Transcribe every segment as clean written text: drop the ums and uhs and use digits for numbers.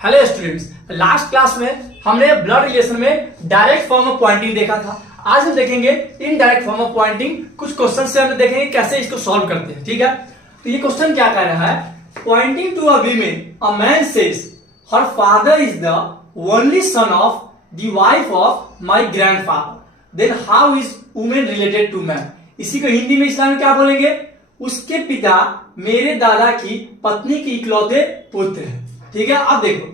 Hello students, last class में हमने blood relation में डायरेक्ट फॉर्म ऑफ पॉइंटिंग देखा था। आज हम देखेंगे इनडायरेक्ट फॉर्म ऑफ पॉइंटिंग। कुछ क्वेश्चन से हम देखेंगे कैसे इसको सॉल्व करते हैं। ठीक है, तो ये क्वेश्चन क्या कह रहा है? Pointing to a women, a man says her father is the only son of the wife of my grandfather, then how is women related to man. इसी को हिंदी में इस्लाम में क्या बोलेंगे? उसके पिता मेरे दादा की पत्नी के इकलौते पुत्र हैं। ठीक है, अब देखो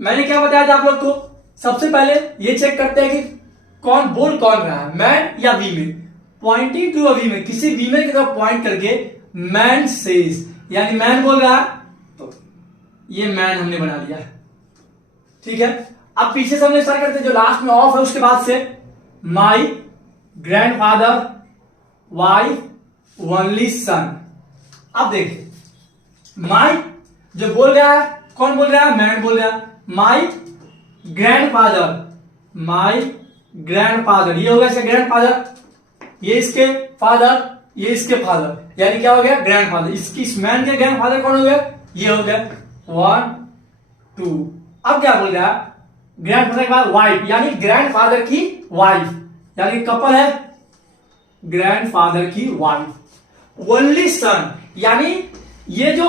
मैंने क्या बताया था आप लोग को। सबसे पहले ये चेक करते हैं कि कौन बोल कौन रहा है, मैन या women. Pointing to a women, किसी वीमेन की तरफ पॉइंट करके मैन सेज, यानी मैन बोल रहा है, तो ये मैन हमने बना लिया है। ठीक है, अब पीछे से हमने स्टार्ट करते हैं, जो लास्ट में ऑफ है उसके बाद से माई ग्रैंडफादर वाइफ ओनली सन। अब देखिए माई जो बोल रहा है, कौन बोल रहा है? मैन बोल रहा है। माई ग्रैंडफादर, माई ग्रैंडफादर, ये हो गया इसका ग्रैंडफादर, ये इसके फादर, ये इसके फादर, यानी क्या हो गया? ग्रैंडफादर। इसकी इस मैन के ग्रैंडफादर कौन हो गया? ये हो गया 1 2। अब क्या बोल रहा है? ग्रैंडफादर के बाद वाइफ, यानी ग्रैंडफादर की वाइफ, यानी कपल है ग्रैंडफादर की वाइफ। ओनली सन, यानी ये जो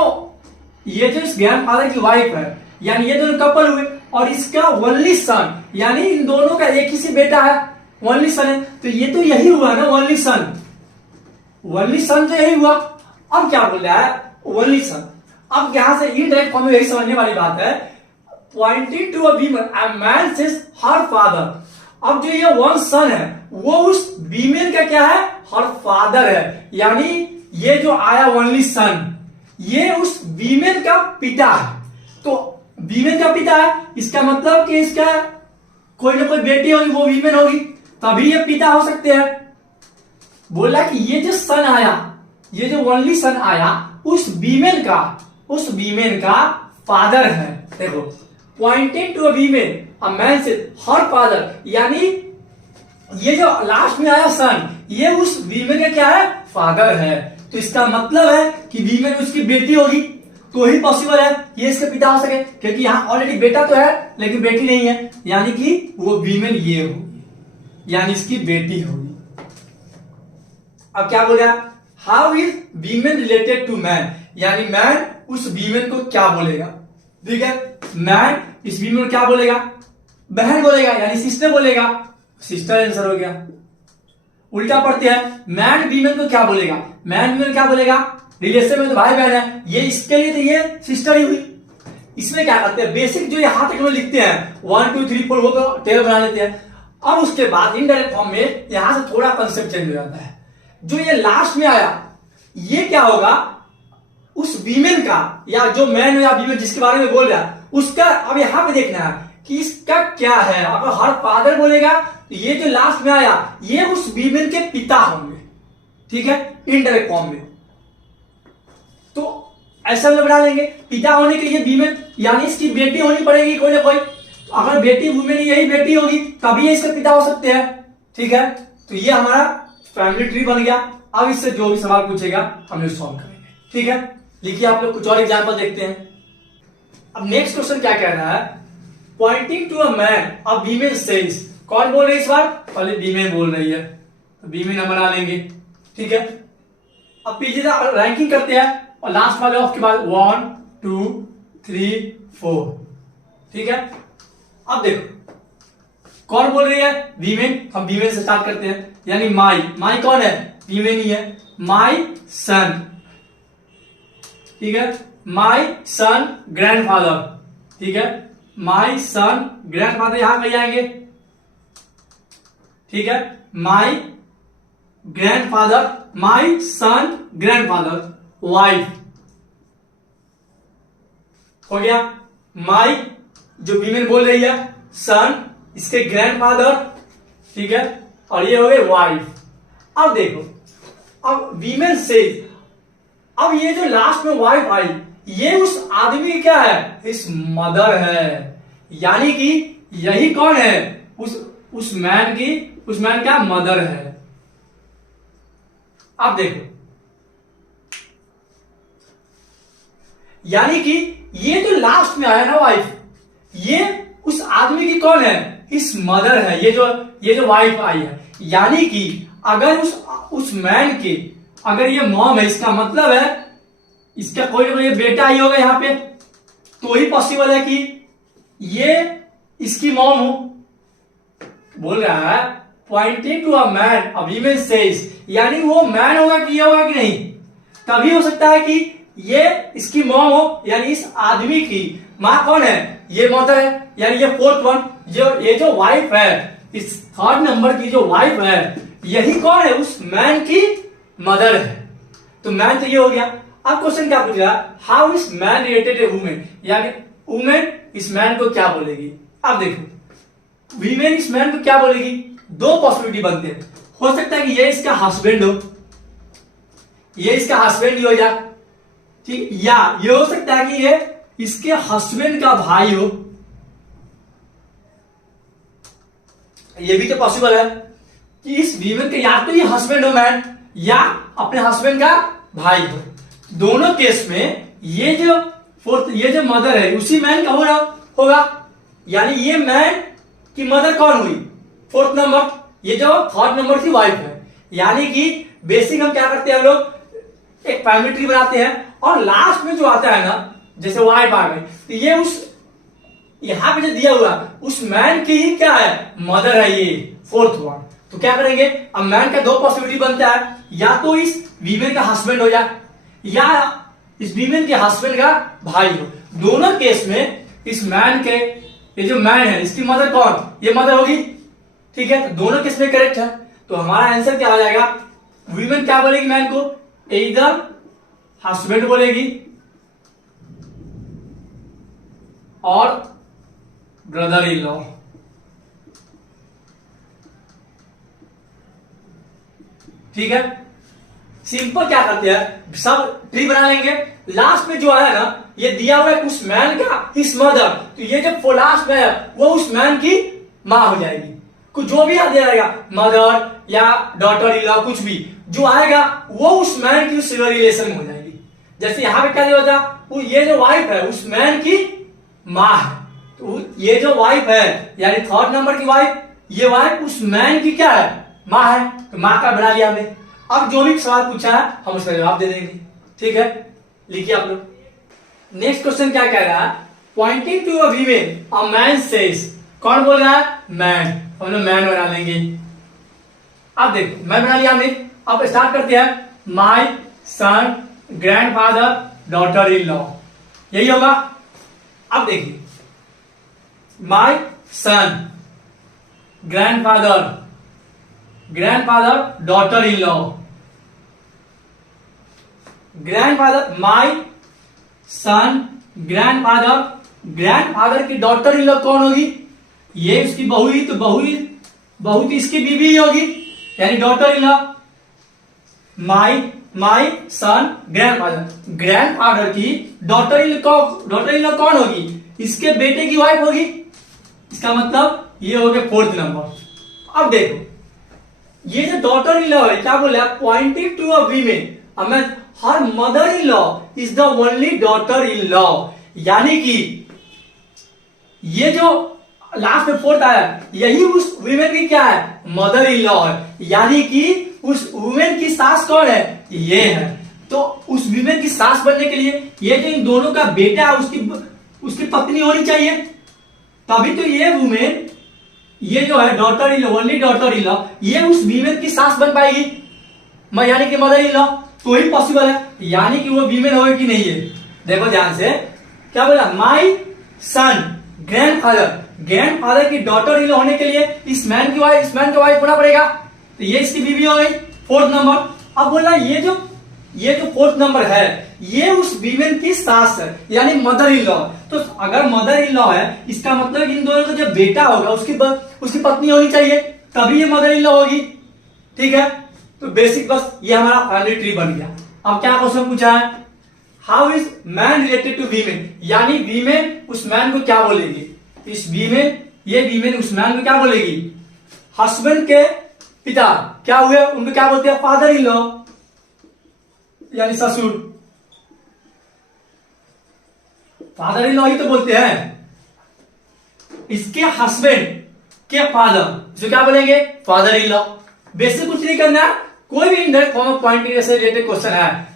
इस ग्रैंडफादर की वाइफ है, यानी ये दोनों कपल हुए, और इसका ओनली सन, यानी इन दोनों का एक ही से बेटा है, ओनली सन है, तो ये तो यही हुआ ना ओनली सन। ओनली सन तो यही हुआ। अब क्या बोल रहा है? Only son. अब यहां से इनडायरेक्ट फॉर्म में यही समझने वाली बात है। Pointing to a woman, a man says her father. अब जो ये वन सन है वो उस वीमेन का क्या है? हर फादर है, यानी ये जो आया ओनली सन, ये उस वीमेन का पिता है। तो वीमेन का पिता है, इसका मतलब कि इसका कोई ना कोई बेटी होगी, वो वीमेन होगी, तभी ये पिता हो सकते हैं। बोला कि ये जो सन आया, ये जो ओनली सन आया, उस वीमेन का फादर है। देखो pointing to a women, a man says her father, यानी ये जो लास्ट में आया सन, ये उस वीमेन का क्या है? फादर है। तो इसका मतलब है कि वीमेन उसकी बेटी होगी, तो ही पॉसिबल है ये इसके पिता हो सके, क्योंकि यहां ऑलरेडी बेटा तो है लेकिन बेटी नहीं है, यानी कि वो वीमेन ये होगी, यानी इसकी बेटी होगी। अब क्या बोल रहा है? How is women related to man, यानी मैन उस वीमेन को क्या बोलेगा? ठीक है, मैन इस वीमेन को क्या बोलेगा? बहन बोलेगा, यानी सिस्टर बोलेगा। सिस्टर आंसर हो गया। उल्टा पढ़ते हैं, मैन वीमेन को क्या बोलेगा? मैन वीमेन क्या बोलेगा? रिलेशन में तो भाई बहन है, ये इसके लिए तो ये सिस्टर ही हुई। इसमें क्या करते हैं? बेसिक जो यहां तक लोग लिखते हैं 1 2 3 4 वो तो टेबल बना लेते हैं। अब उसके बाद इनडायरेक्ट फॉर्म में यहां से थोड़ा कंसेप्ट चेंज हो जाता है। जो ये लास्ट में आया, ये क्या होगा? उस वीमेन का, या जो मैन या वीमेन जिसके बारे में बोल रहा है उसका, अब यहां पे देखना है कि इसका क्या है। अगर हर फादर बोलेगा तो ये जो लास्ट में आया, ये उस वीमेन के पिता होंगे। ठीक है, इनडायरेक्ट फॉर्म में तो ऐसा में बना लेंगे। पिता होने के लिए वीमेन, यानी इसकी बेटी होनी पड़ेगी कोई ना कोई। तो अगर बेटी वुमेन यही बेटी होगी तभी ये इसके पिता हो सकते हैं। ठीक है, तो ये हमारा फैमिली ट्री बन गया। अब इससे जो भी सवाल पूछेगा हम लोग सॉल्व करेंगे। ठीक है, लिखिए आप लोग कुछ और एग्जाम्पल देखते हैं। अब नेक्स्ट क्वेश्चन क्या कह रहा है? Pointing to a man, a women says. कौन बोल रही है इस बार? पहले वीमेन बोल रही है, तो वीमेन हम बना लेंगे। ठीक है, अब पीछे से रैंकिंग करते हैं, और लास्ट वाले ऑफ के बाद 1 2 3 4। ठीक है, अब देखो कौन बोल रही है? वीमेन। हम वीमेन से स्टार्ट करते हैं, यानी माई कौन है? वीमेन ही है। माई सन, ठीक है, माई सन ग्रैंडफादर। ठीक है, माई सन ग्रैंडफादर यहां कहीं आएंगे। ठीक है, my grandfather, my son grandfather wife हो गया। माई जो वीमेन बोल रही है, सन इसके ग्रैंडफादर, ठीक है, और ये हो गए वाइफ। अब देखो, अब वीमेन सेज, अब ये जो लास्ट में वाइफ आई, ये उस आदमी की क्या है? इस मदर है, यानी कि यही कौन है? उस मैन का मदर है। अब देखो यानी कि ये जो लास्ट में आया ना वाइफ, ये उस आदमी की कौन है, इस मदर है, ये जो वाइफ आई है। यानी कि अगर उस मैन के अगर ये मॉम है, इसका मतलब है इसका कोई ना कोई बेटा ही होगा यहाँ पे, तो ही पॉसिबल है कि ये इसकी मॉम हो। बोल रहा है pointing to a man a women says, यानी वो मैन होगा कि ये होगा कि नहीं, तभी हो सकता है कि ये इसकी मॉम हो, यानी इस आदमी की माँ कौन है, ये मदर है। यानी ये फोर्थ वन, ये जो वाइफ है, इस थर्ड नंबर की जो वाइफ है, यही कौन है, उस मैन की मदर है। तो मैन तो ये हो गया। अब क्वेश्चन क्या पूछ रहा है, how is man related A women, यानी वुमेन इस मैन को क्या बोलेगी। अब देखो वीमेन इस मैन को क्या बोलेगी, दो पॉसिबिलिटी बनते हैं। हो सकता है कि ये इसका हस्बैंड हो, ये इसका हस्बैंड ही हो जा, ठीक, या ये हो सकता है कि ये इसके हस्बैंड का भाई हो, ये भी तो पॉसिबल है कि इस वीमेन के या तो ये हस्बैंड हो मैन, या अपने हस्बैंड का भाई हो। दोनों केस में ये जो मदर है उसी मैन का होगा। यानी ये मैन की मदर कौन हुई, फोर्थ नंबर, ये जो थर्ड नंबर की वाइफ है। यानी कि बेसिक हम क्या करते हैं, हम लोग एक फैमिली ट्री बनाते हैं और लास्ट में जो आता है ना, जैसे वाइफ आ गई, तो ये उस यहां पे जो दिया हुआ उस मैन की ही क्या है, मदर है, ये फोर्थ वन। तो क्या करेंगे, अब मैन का दो पॉसिबिलिटी बनता है, या तो इस वीमेन का हस्बैंड हो जाए, या इस वीमेन के हस्बैंड का भाई हो। दोनों केस में इस मैन के, ये जो मैन है इसकी मदर कौन, ये मदर होगी, ठीक है। तो दोनों केस में करेक्ट है। तो हमारा आंसर क्या हो जाएगा, वीमेन क्या बोलेगी मैन को, इधर हस्बैंड बोलेगी और ब्रदर इन लॉ। ठीक है, सिंपल क्या करते हैं, सब ट्री बना लेंगे, लास्ट में जो आया ना, ये दिया हुआ है उस मैन का हिज मदर, तो ये जो लास्ट में है वो उस मैन की माँ हो जाएगी। कुछ जो भी याद आएगा, मदर या डॉटर इन लॉ, कुछ भी जो आएगा वो उस मैन की उस रिलेशन में हो जाएगी। जैसे यहां पे क्या दिया होता, वो ये जो वाइफ है उस मैन की माँ है, तो ये जो वाइफ है यानी थर्ड नंबर की वाइफ, ये वाइफ उस मैन की क्या है, माँ है, तो माँ का बना लिया हमने। अब जो भी सवाल पूछा है हम उसका जवाब दे देंगे, ठीक है। लिखिए आप लोग। नेक्स्ट क्वेश्चन क्या कह रहा है, pointing to a women a man says, कौन बोल रहा है, मैन, हम लोग मैन बना लेंगे। अब देखो मैन बना लिया हमने, अब स्टार्ट करते हैं, my son grandfather daughter in law, यही होगा। अब देखिए my son grandfather daughter in law, grandfather, my son grandfather की डॉटर इन लॉ कौन होगी, ये उसकी बहू ही, तो बहू तो इसकी बीवी ही होगी, यानी daughter in law. My son grandfather की डॉटर इन लॉ कौन होगी, इसके बेटे की वाइफ होगी। इसका मतलब ये हो गया फोर्थ नंबर। अब देखो ये जो डॉटर इन लॉ है क्या बोले, pointing to a women, her mother in law is the only daughter in law, यानी कि ये जो लास्ट में फोर्थ आया यही उस वीमेन की क्या है, मदर इन लॉ है, यानी कि उस वुमेन की सास कौन है, ये है। तो उस वीमेन की सास बनने के लिए ये जो इन दोनों का बेटा है उसकी पत्नी होनी चाहिए, तभी तो ये वुमेन, ये जो है daughter in law, only daughter in law, ये उस वीमेन की सास बन पाएगी, यानी कि मदर इन लॉ, तो ही पॉसिबल है। यानी कि वो वीमेन होगी कि नहीं है, देखो ध्यान से क्या बोला, माय सन ग्रैंडफादर की डॉटर इन लॉ होने के लिए इस मैन की वाइफ होना पड़ेगा, तो ये इसकी बीवी हो गई, फोर्थ नंबर। अब बोला ये जो फोर्थ नंबर है ये उस वीमेन की सास है, यानी मदर इन लॉ। तो अगर मदर इन लॉ है इसका मतलब इन दोनों का जो बेटा होगा उसकी पत्नी होनी चाहिए, तभी ये मदर इन लॉ होगी, ठीक है। तो बेसिक बस ये हमारा फैमिली ट्री बन गया। अब क्या क्वेश्चन पूछा है, how is man related to women, यानी वीमेन उस मैन को क्या बोलेगी, ये वीमेन उस मैन को क्या बोलेगी, हस्बैंड के पिता क्या हुए उनको क्या बोलते हैं, फादर इन लॉ, यानी ससुर। फादर इन लॉ ही तो बोलते हैं, इसके हस्बैंड के फादर, इसको क्या बोलेंगे, फादर इन लॉ। बेसिक कुछ नहीं करना, कोई भी इनडायरेक्ट फॉर्म ऑफ पॉइंटिंग से रिलेटेड क्वेश्चन है,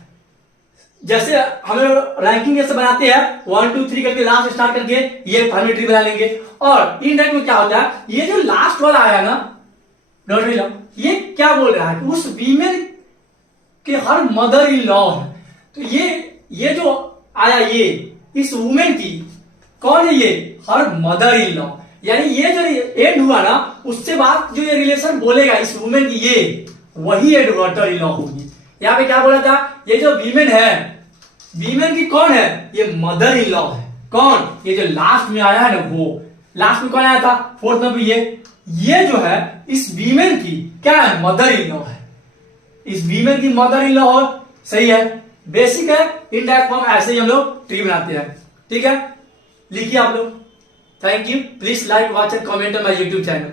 जैसे हम रैंकिंग जैसे बनाते हैं 1 2 3 करके लास्ट स्टार्ट करके ये फैमिली ट्री बना लेंगे। और इनडायरेक्ट में क्या होता है, ये जो लास्ट वाला आया ना डॉटर इन लॉ, ये क्या बोल रहा है, उस वीमेन के हर मदर इन लॉ है। तो ये जो आया, ये इस वुमेन की कौन है, ये हर मदर इन लॉ, यानी ये जो एंड हुआ ना, उससे बाद जो ये रिलेशन बोलेगा इस वुमेन की, ये वही एंड डॉटर इन लॉ होगी। यहां पे क्या बोला था, ये जो वीमेन है, वीमेन की कौन है, ये मदर इन लॉ है। कौन, ये जो लास्ट में आया है ना, वो लास्ट में कौन आया था, फोर्थ नंबर, ये जो है इस वीमेन की क्या है, मदर इन लॉ है, इस वीमेन की मदर इन लॉ हो। सही है, बेसिक है, इनडायरेक्ट फॉर्म ऐसे ही हम लोग ट्री बनाते हैं। ठीक है, लिखिए आप लोग। Thank you, please like, watch and comment on my YouTube channel.